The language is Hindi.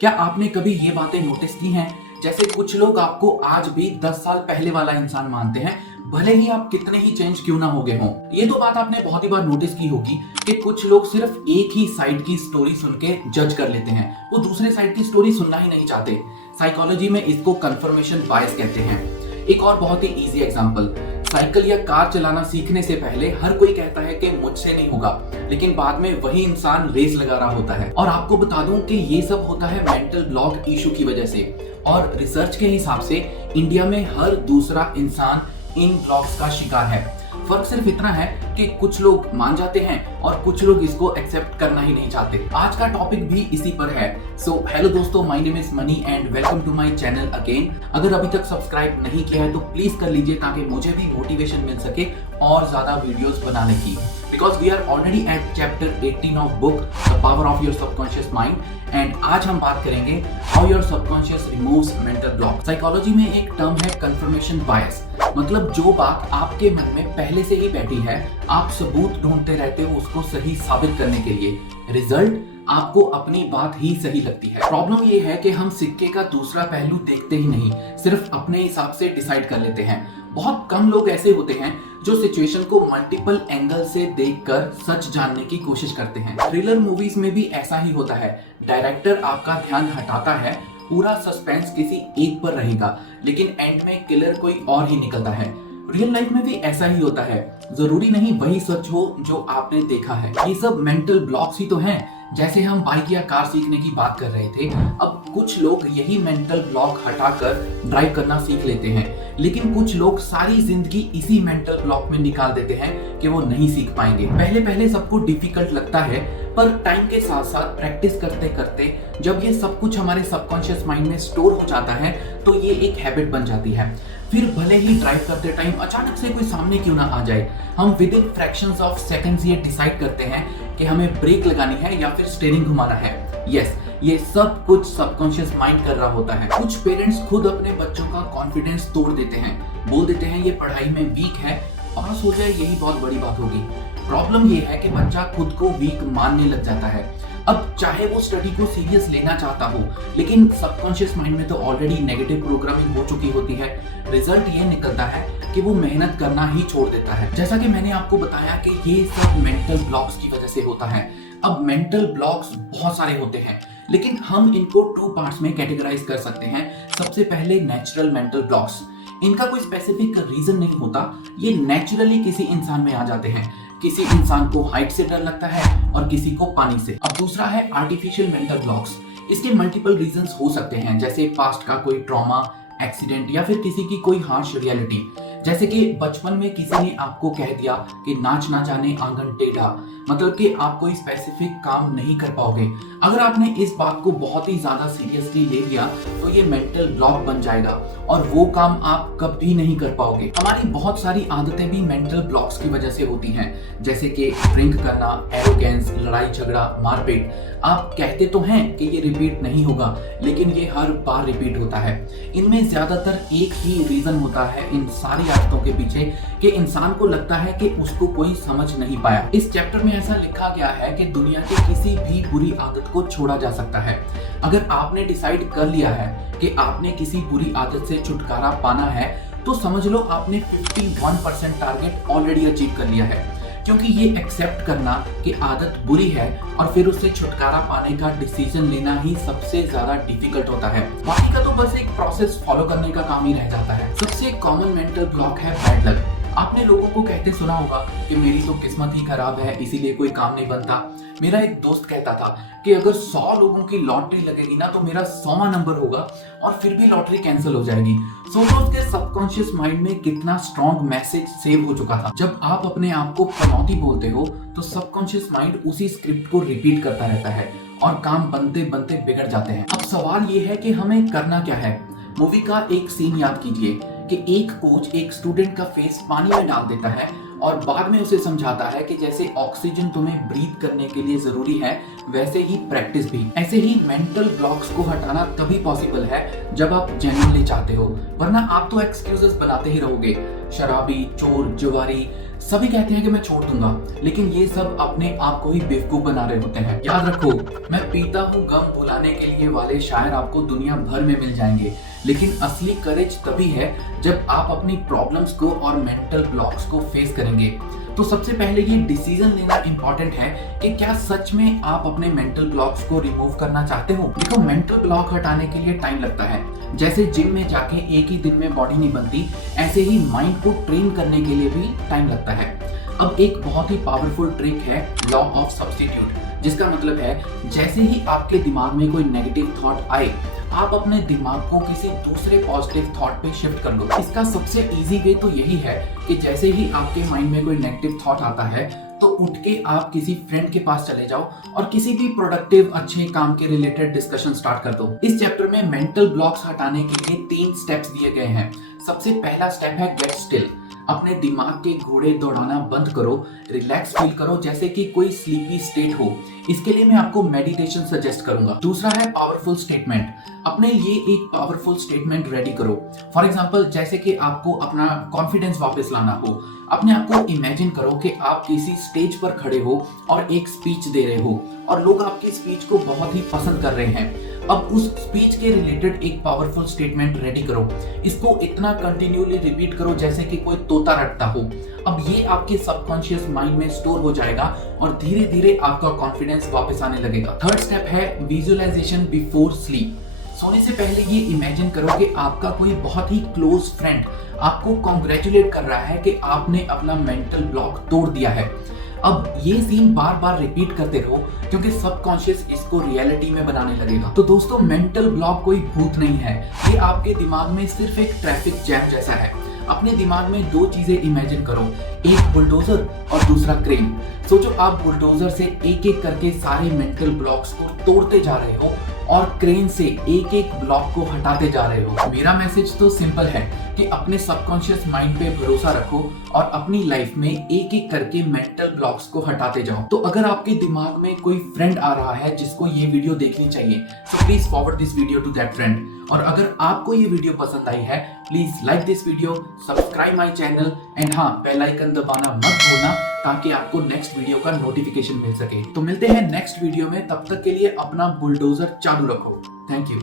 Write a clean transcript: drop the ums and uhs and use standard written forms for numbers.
क्या आपने कभी ये बातें नोटिस की हैं? जैसे कुछ लोग आपको आज भी 10 साल पहले वाला इंसान मानते हैं, भले ही आप कितने ही चेंज क्यों ना हो गए हों। ये तो बात आपने बहुत ही बार नोटिस की होगी कि कुछ लोग सिर्फ एक ही साइड की स्टोरी सुन के जज कर लेते हैं, वो दूसरे साइड की स्टोरी सुनना ही नहीं चाहते। साइकोलॉजी में इसको कंफर्मेशन बायस कहते हैं। एक और बहुत ही इजी एग्जांपल, साइकिल या कार चलाना सीखने से पहले हर कोई कहता है कि मुझसे नहीं होगा, लेकिन बाद में वही इंसान रेस लगा रहा होता है। और आपको बता दूं कि ये सब होता है मेंटल ब्लॉक इशू की वजह से। और रिसर्च के हिसाब से इंडिया में हर दूसरा इंसान इन ब्लॉक्स का शिकार है। फर्क सिर्फ इतना है कि कुछ लोग मान जाते हैं और कुछ लोग इसको एक्सेप्ट करना ही नहीं चाहते। आज का टॉपिक भी इसी पर है। सो हेलो दोस्तों, my name is Mani and welcome to my channel again. अगर अभी तक सब्सक्राइब नहीं किया है तो प्लीज कर लीजिए ताकि मुझे भी मोटिवेशन मिल सके और ज्यादा वीडियोस बनाने की। Because we are already at chapter 18 of book the power of your subconscious mind and आज हम बात करेंगे how your subconscious removes mental block. Psychology में एक टर्म है कंफर्मेशन बायस, मतलब जो बात आपके मन में पहले से ही बैठी है, आप सबूत ढूंढते रहते हो उसको सही साबित करने के लिए। रिजल्ट, आपको अपनी बात ही सही लगती है। प्रॉब्लम ये है कि हम सिक्के का दूसरा पहलू देखते ही नहीं, सिर्फ अपने हिसाब से डिसाइड कर लेते हैं। बहुत कम लोग ऐसे होते हैं जो सिचुएशन को मल्टीपल एंगल से देखकर सच जानने की कोशिश करते हैं। थ्रिलर मूवीज में भी ऐसा ही होता है। डायरेक्टर आपका ध्यान हटाता है, पूरा सस्पेंस किसी एक पर रहेगा, लेकिन एंड में किलर कोई और ही निकलता है। रियल लाइफ में भी ऐसा ही होता है, जरूरी नहीं वही सच हो जो आपने देखा है। ये सब मेंटल ब्लॉक्स ही तो हैं। जैसे हम बाइक या कार सीखने की बात कर रहे थे, अब कुछ लोग यही मेंटल ब्लॉक हटाकर ड्राइव करना सीख लेते हैं, लेकिन कुछ लोग सारी जिंदगी इसी मेंटल ब्लॉक में निकाल देते हैं कि वो नहीं सीख पाएंगे। पहले पहले सबको डिफिकल्ट लगता है, पर टाइम के साथ साथ प्रैक्टिस करते करते जब ये सब कुछ हमारे सबकॉन्शियस माइंड में स्टोर हो जाता है तो ये एक हैबिट बन जाती है। फिर भले ही ड्राइव करते टाइम अचानक से कोई सामने क्यों ना आ जाए, हम with in fractions of seconds ये डिसाइड करते हैं कि हमें ब्रेक लगानी है या फिर स्टीयरिंग घुमाना है। यस, ये सब कुछ सबकॉन्शियस माइंड कर रहा होता है। कुछ पेरेंट्स खुद अपने बच्चों का कॉन्फिडेंस तोड़ देते हैं, बोल देते हैं ये पढ़ाई में वीक है, पास हो जाए यही बहुत बड़ी बात होगी। प्रॉब्लम ये है कि बच्चा खुद को वीक मानने लग जाता है। अब चाहे वो स्टडी को सीरियस लेना चाहता हो, लेकिन सबकॉन्शियस माइंड में तो ऑलरेडी नेगेटिव प्रोग्रामिंग हो चुकी होती है। रिजल्ट ये निकलता है कि वो मेहनत करना ही छोड़ देता है। जैसा कि मैंने आपको बताया कि ये सब मेंटल ब्लॉक्स की वजह से होता है। अब मेंटल ब्लॉक्स बहुत सारे होते हैं, लेकिन हम इनको 2 पार्ट्स में कैटेगराइज कर सकते हैं। सबसे पहले नेचुरल मेंटल ब्लॉक्स, इनका कोई स्पेसिफिक रीजन नहीं होता, ये नेचुरली किसी इंसान में आ जाते हैं। किसी इंसान को हाइट से डर लगता है और किसी को पानी से। अब दूसरा है आर्टिफिशियल मेंटल ब्लॉक्स। इसके मल्टीपल रीजंस हो सकते हैं, जैसे पास्ट का कोई ट्रॉमा, एक्सीडेंट या फिर किसी की कोई हार्श रियलिटी। जैसे कि बचपन में किसी ने आपको कह दिया कि नाच ना जाने आंगन टेढ़ा, मतलब कि आप कोई स्पेसिफिक काम नहीं कर पाओगे। अगर आपने इस बात को बहुत ही ज्यादा सीरियसली ले लिया तो ये मेंटल ब्लॉक बन जाएगा और वो काम आप कभी नहीं कर पाओगे। हमारी बहुत सारी आदतें भी मेंटल ब्लॉक्स की वजह से होती हैं, जैसे कि ड्रिंक करना, एरोगेंस, लड़ाई झगड़ा, मारपीट। आप कहते तो हैं कि ये रिपीट नहीं होगा, लेकिन ये हर बार रिपीट होता है। इनमें ज्यादातर एक ही रीजन होता है इन सारी आदतों के पीछे, कि इंसान को लगता है कि उसको कोई समझ नहीं पाया। इस चैप्टर में ऐसा लिखा गया है कि दुनिया की किसी भी बुरी आदत को छोड़ा जा सकता है। अगर आपने डिसाइड कर लिया है कि आपने किसी बुरी आदत से छुटकारा पाना है तो समझ लो आपने 51% टारगेट ऑलरेडी अचीव कर लिया है। क्योंकि ये एक्सेप्ट करना कि आदत बुरी है और फिर उससे छुटकारा पाने का डिसीजन लेना ही सबसे ज्यादा डिफिकल्ट होता है। बाकी का तो बस एक प्रोसेस फॉलो करने का काम ही रह जाता है। सबसे कॉमन मेंटल ब्लॉक है बैड लक। आपने लोगों को कहते सुना होगा कि मेरी तो किस्मत ही खराब है, इसीलिए कोई काम नहीं बनता। मेरा एक दोस्त कहता था कि अगर 100 लोगों की लॉटरी लगेगी ना तो मेरा 100वां नंबर होगा और फिर भी लॉटरी कैंसिल हो जाएगी। सोचो उसके सबकॉन्शियस माइंड में कितना स्ट्रॉन्ग मैसेज सेव हो चुका था। जब आप अपने आप को पनौती बोलते हो तो सबकॉन्शियस माइंड उसी स्क्रिप्ट को रिपीट करता रहता है और काम बनते बनते बिगड़ जाते हैं। अब सवाल ये है कि हमें करना क्या है। मूवी का एक सीन याद कीजिए कि एक कोच एक स्टूडेंट का फेस पानी में डाल देता है और बाद में उसे समझाता है कि जैसे ऑक्सीजन तुम्हें ब्रीथ करने के लिए जरूरी है, वैसे ही प्रैक्टिस भी। ऐसे ही मेंटल ब्लॉक्स को हटाना तभी पॉसिबल है जब आप जेन्युइनली चाहते हो, वरना आप तो एक्सक्यूजेस बनाते ही रहोगे। शराबी, चोर, जुआरी, सभी कहते हैं कि मैं छोड़ दूंगा, लेकिन ये सब अपने आप को ही बेवकूफ बना रहे होते हैं। याद रखो, मैं पीता हूँ गम भुलाने के लिए वाले शायर आपको दुनिया भर में मिल जाएंगे, लेकिन असली करेज तभी है जब आप अपनी प्रॉब्लम्स को और मेंटल ब्लॉक्स को फेस करेंगे। तो सबसे पहले ये डिसीजन लेना इंपॉर्टेंट है कि क्या सच में आप अपने मेंटल ब्लॉक्स को रिमूव करना चाहते हो। देखो, मेंटल ब्लॉक हटाने के लिए टाइम लगता है। जैसे जिम में जाके एक ही दिन में बॉडी नहीं बनती, ऐसे ही माइंड को ट्रेन करने के लिए भी टाइम लगता है। अब एक बहुत ही पावरफुल ट्रिक है लॉ ऑफ सब्स्टिट्यूट, जिसका मतलब है जैसे ही आपके दिमाग में कोई नेगेटिव थॉट आए, आप अपने दिमाग को किसी दूसरे पॉजिटिव थॉट पे शिफ्ट कर लो। इसका सबसे इजी वे तो यही है कि जैसे ही आपके माइंड में कोई नेगेटिव थॉट आता है तो उठ के आप किसी फ्रेंड के पास चले जाओ और किसी भी प्रोडक्टिव अच्छे काम के रिलेटेड डिस्कशन स्टार्ट कर दो। इस चैप्टर में मेंटल ब्लॉक्स हटाने के लिए 3 स्टेप्स दिए गए हैं। सबसे पहला स्टेप है गेट स्टिल। अपने दिमाग के घोड़े दौड़ाना बंद करो, रिलैक्स फील करो जैसे कि कोई स्लीपी स्टेट हो। इसके लिए मैं आपको मेडिटेशन सजेस्ट करूंगा। दूसरा है पावरफुल स्टेटमेंट। अपने लिए एक पावरफुल स्टेटमेंट रेडी करो। फॉर एग्जांपल, जैसे कि आपको अपना कॉन्फिडेंस वापस लाना हो, अपने आप को इमेजिन करो कि आप किसी स्टेज पर खड़े हो और एक स्पीच दे रहे हो और लोग आपकी स्पीच को बहुत ही पसंद कर रहे हैं। अब उस स्पीच के रिलेटेड एक पावरफुल स्टेटमेंट रेडी करो। इसको इतना कंटिन्यूली रिपीट करो जैसे कि कोई तोता रटता हो। अब ये आपके सबकॉन्शियस माइंड में स्टोर हो जाएगा और धीरे धीरे आपका कॉन्फिडेंस वापस आने लगेगा। थर्ड स्टेप है विजुअलाइजेशन बिफोर स्लीप। सोने से पहले ये इमेजिन करो कि आपका कोई बहुत ही क्लोज फ्रेंड आपको कॉन्ग्रेचुलेट कर रहा है कि आपने अपना मेंटल ब्लॉक तोड़ दिया है। अब ये सीन बार बार रिपीट करते रहो क्योंकि सबकॉन्शियस इसको रियलिटी में बनाने लगेगा। तो दोस्तों, मेंटल ब्लॉक कोई भूत नहीं है, ये आपके दिमाग में सिर्फ एक ट्रैफिक जैम जैसा है। अपने दिमाग में 2 चीजें इमेजिन करो, एक बुलडोजर और दूसरा क्रेन। सोचो आप बुलडोजर से एक एक करके सारे मेंटल ब्लॉक्स को तोड़ते जा रहे हो और क्रेन से एक एक ब्लॉक को हटाते जा रहे हो। मेरा मैसेज तो सिंपल है कि अपने सबकॉन्शियस माइंड पे भरोसा रखो और अपनी लाइफ में एक एक करके मेंटल ब्लॉक्स को हटाते जाओ। तो अगर आपके दिमाग में कोई फ्रेंड आ रहा है जिसको ये वीडियो देखनी चाहिए, so please forward this video to that friend. और अगर आपको ये वीडियो पसंद आई है, please like this video, subscribe my channel and हाँ, बेल आइकन दबाना मत भूलना ताकि आपको नेक्स्ट वीडियो का नोटिफिकेशन मिल सके। तो मिलते हैं नेक्स्ट वीडियो में, तब तक के लिए अपना बुलडोजर चालू रखो। Thank you.